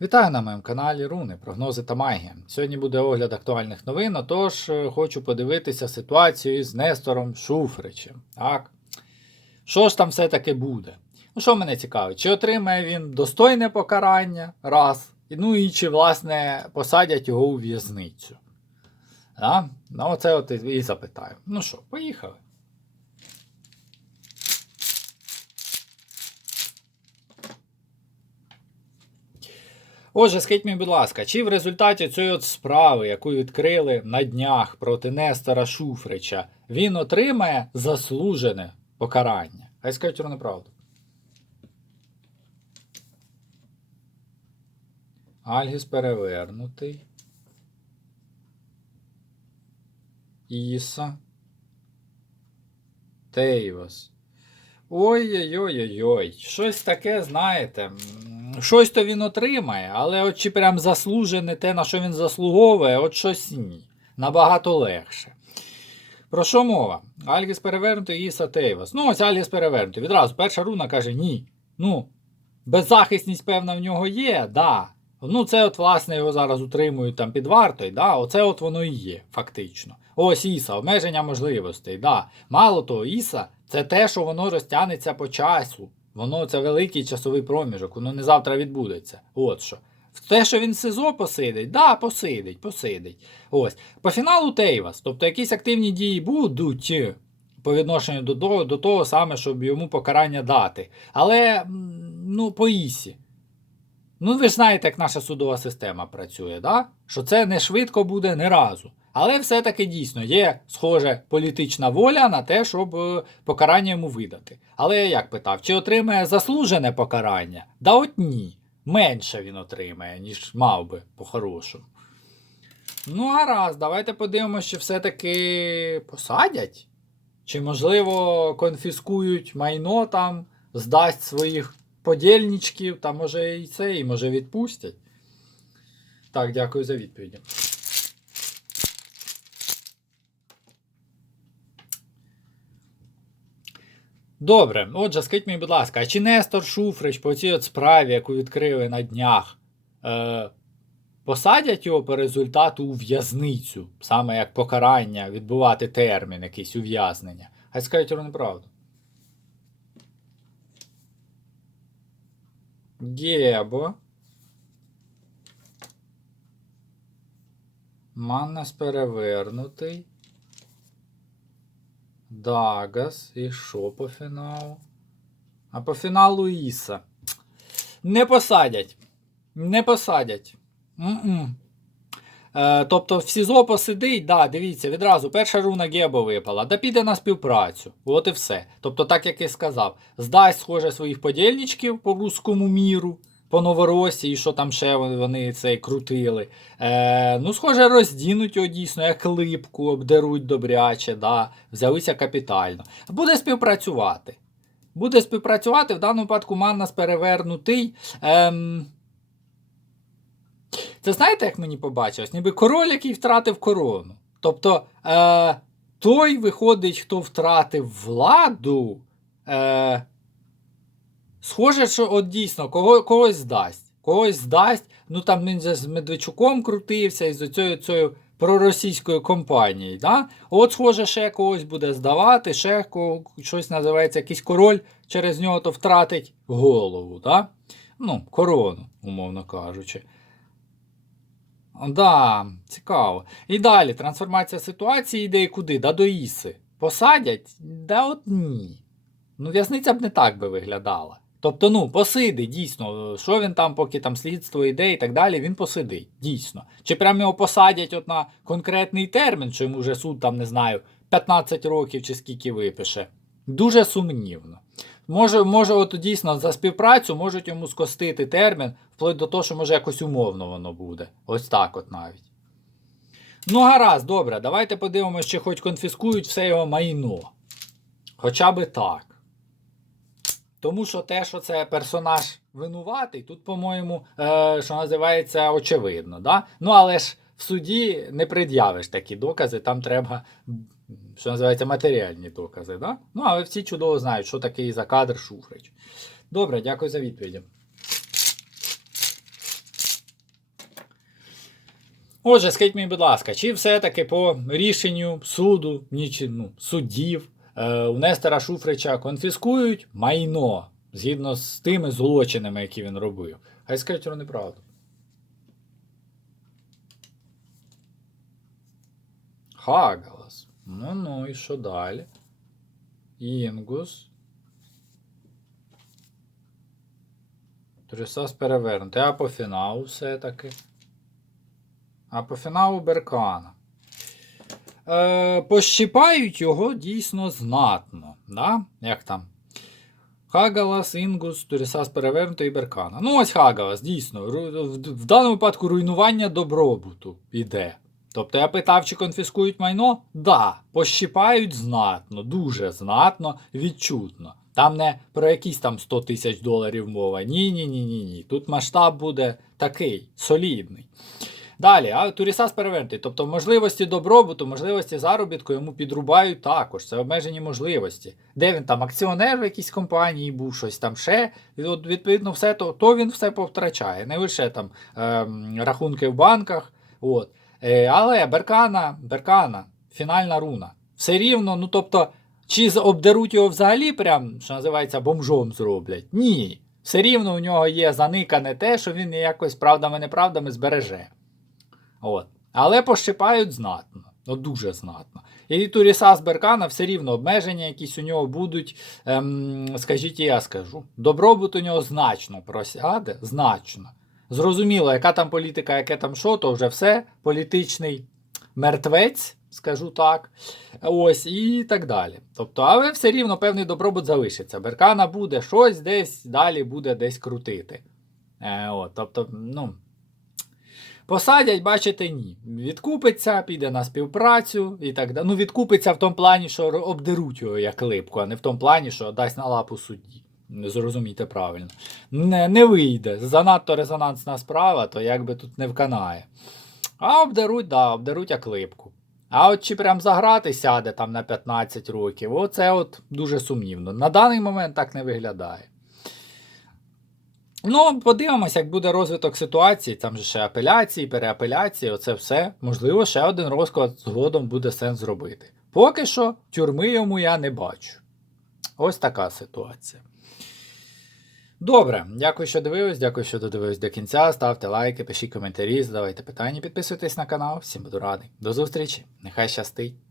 Вітаю на моєму каналі Руни, прогнози та магія. Сьогодні буде огляд актуальних новин, отож е, хочу подивитися ситуацію з Нестором Шуфричем. Так? Що ж там все-таки буде? Ну, що мене цікавить, чи отримає він достойне покарання? Раз. Ну і чи, власне, посадять його у в'язницю. Да? Ну, оце от і і запитаю. Ну що, поїхали. Отже, скажіть мені, будь ласка, чи в результаті цієї от справи, яку відкрили на днях проти Нестора Шуфрича, він отримає заслужене покарання? Хай скажуть про неправду. Альгіс перевернутий. Іса. Тейвас. Ой-ой-ой-ой. Щось таке, знаєте. Щось то він отримає, але от чи прям заслужене те, на що він заслуговує, от щось ні. Набагато легше. Про що мова? Альгіс перевернутий Іса Тейвас. Ну, ось Альгіс перевернутий. Відразу перша руна каже ні. Ну, беззахисність, певна, в нього є, да. Ну, це от, власне, його зараз утримують там під вартою, да, оце от воно і є, фактично. Ось Іса, обмеження можливостей, да. Мало того, Іса це те, що воно розтягнеться по часу. Воно це великий часовий проміжок, воно не завтра відбудеться. От що. Те, що він в СИЗО посидить, да, посидить, посидить. Ось. По фіналу Тейвас, тобто якісь активні дії будуть е, по відношенню до того, до того саме, щоб йому покарання дати. Але, ну, по Ісі. Ну, ви ж знаєте, як наша судова система працює, да? що це не швидко буде ні разу. Але все-таки дійсно є, схоже, політична воля на те, щоб е, покарання йому видати. Але я як питав, чи отримає заслужене покарання? Да от ні. Менше він отримає, ніж мав би по-хорошому. Ну, гаразд, давайте подивимося, чи все-таки посадять. Чи, можливо, конфіскують майно там, здасть своїх подільничків, та може і це, і може відпустять. Так, дякую за відповіді. Добре, отже, скажіть мені, будь ласка, а чи Нестор Шуфрич по цій от справі, яку відкрили на днях, е, посадять його по результату у в'язницю, саме як покарання, відбувати термін якийсь ув'язнення? Хай скажуть про неправду. Гебо. Маннас перевернутий. Дагас. І що по фіналу? А по фіналу Іса. Не посадять. Не посадять. Е, тобто в СІЗО посидить, да, дивіться, відразу перша руна Гебо випала, да піде на співпрацю. От і все. Тобто, так як і сказав, здасть, схоже, своїх подільничків по руському міру, по Новоросії, що там ще вони це крутили. Е, ну, схоже, роздінуть його дійсно, як липку, обдеруть добряче, да, взялися капітально. Буде співпрацювати. Буде співпрацювати, в даному випадку Маннас перевернутий. Ем, це знаєте, як мені побачилось? Ніби король, який втратив корону. Тобто е, той виходить, хто втратив владу. Е, схоже, що от дійсно кого, когось здасть. Когось здасть. Ну там він з Медведчуком крутився із цією цією проросійською компанією. Да? От, схоже, ще когось буде здавати, ще кого, щось називається якийсь король, через нього то втратить голову. Да? Ну, корону, умовно кажучи. Да, цікаво. І далі трансформація ситуації йде і куди? Да до Іси. Посадять? Да от ні. Ну, в'язниця б не так би виглядала. Тобто, ну, посиди, дійсно, що він там, поки там слідство йде і так далі, він посидить, дійсно. Чи прямо його посадять от на конкретний термін, що йому вже суд там, не знаю, 15 років чи скільки випише. Дуже сумнівно. Може, може, от дійсно за співпрацю можуть йому скостити термін, вплоть до того, що може якось умовно воно буде. Ось так от навіть. Ну, гаразд, добре, давайте подивимося, чи хоч конфіскують все його майно. Хоча би так. Тому що те, що це персонаж винуватий, тут, по-моєму, е, що називається, очевидно. Да? Ну, але ж в суді не пред'явиш такі докази, там треба, що називається, матеріальні докази. Да? Ну, але всі чудово знають, що таке за кадр Шуфрич. Добре, дякую за відповіді. Отже, скажіть мені, будь ласка, чи все-таки по рішенню суду, ні, чи, ну, суддів е, у Нестора Шуфрича конфіскують майно згідно з тими злочинами, які він робив? Хай скажуть про неправду. Хагалас. Ну ну і що далі? Інгус. Трисас перевернути. А по фіналу все-таки. А по фіналу Беркана. Е, пощипають його дійсно знатно. Да? Як там? Хагалас, Інгус, Турісас перевернуто і Беркана. Ну, ось Хагалас, дійсно. В, даному випадку руйнування добробуту іде. Тобто я питав, чи конфіскують майно? Да, пощипають знатно, дуже знатно, відчутно. Там не про якісь там 100 тисяч доларів мова. Ні, ні, ні, ні, ні. Тут масштаб буде такий, солідний. Далі, а Турісас перевернутий. Тобто можливості добробуту, можливості заробітку йому підрубають також. Це обмежені можливості. Де він там акціонер в якійсь компанії був, щось там ще. І от, відповідно, все то, то він все повтрачає. Не лише там ем, рахунки в банках. От. Е, але Беркана, Беркана, фінальна руна. Все рівно, ну тобто, чи обдеруть його взагалі, прям, що називається, бомжом зроблять? Ні. Все рівно у нього є заникане те, що він якось правдами-неправдами збереже. От. Але пощипають знатно. Ну, дуже знатно. І Туріса з Беркана все рівно обмеження якісь у нього будуть, ем, скажіть, я скажу. Добробут у нього значно просяде, значно. Зрозуміло, яка там політика, яке там що, то вже все. Політичний мертвець, скажу так. Ось і так далі. Тобто, але все рівно певний добробут залишиться. Беркана буде щось десь далі буде десь крутити. Е, от, тобто, ну. Посадять, бачите, ні. Відкупиться, піде на співпрацю і так далі. Ну, відкупиться в тому плані, що обдеруть його як липку, а не в тому плані, що дасть на лапу судді. Зрозумійте правильно. Не, не вийде. Занадто резонансна справа, то якби тут не вканає. А обдеруть, да, обдеруть як липку. А от чи прям заграти сяде там на 15 років, оце от дуже сумнівно. На даний момент так не виглядає. Ну, подивимося, як буде розвиток ситуації. Там же ще апеляції, переапеляції, оце все. Можливо, ще один розклад згодом буде сенс зробити. Поки що тюрми йому я не бачу. Ось така ситуація. Добре, дякую, що дивились, дякую, що додивились до кінця. Ставте лайки, пишіть коментарі, задавайте питання, підписуйтесь на канал. Всім буду радий. До зустрічі, нехай щастить!